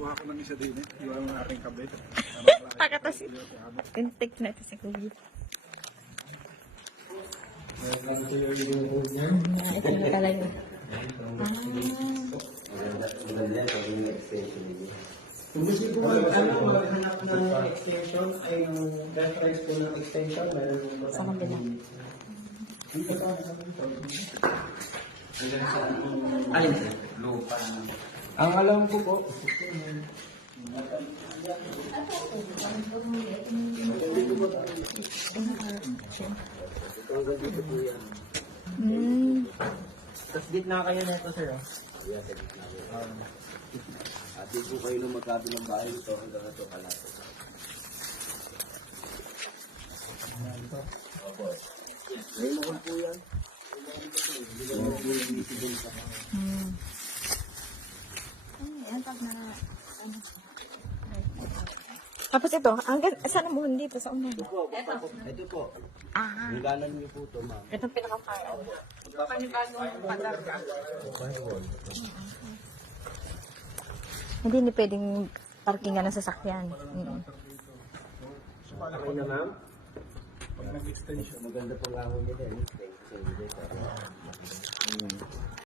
Kuha ko ng isa din eh. Iwan mo aking kabit. Takata si Tintik na ito si Kuya. Ito na talaga. Maganda yan, pag yung extension niyo. Kung gusto po maghanap ng extension, ay yung reference po ng extension, meron po Sa kabila. Alin? Lupa. Ang alam ko po, Hanggang dito po yan. tapos gitna kayo na ito, sir. Oh. Yan, sa gitna mo. At di po kayo nung magkabilang bahay ito hanggang ito kalapit. Opo. Ngayon po yan. Ayan, pag na... Tapos ito, hanggang saan mo dito sa unan? Ito po. Ah, Hangganan niyo po ito, ma'am. ito pinaka-fire. Panibagong padarga. Hindi ni pwedeng parkingan ng sasakyan. Okay na, ma'am? Pag nag-extension. Maganda pang ahon nila. Extension nila.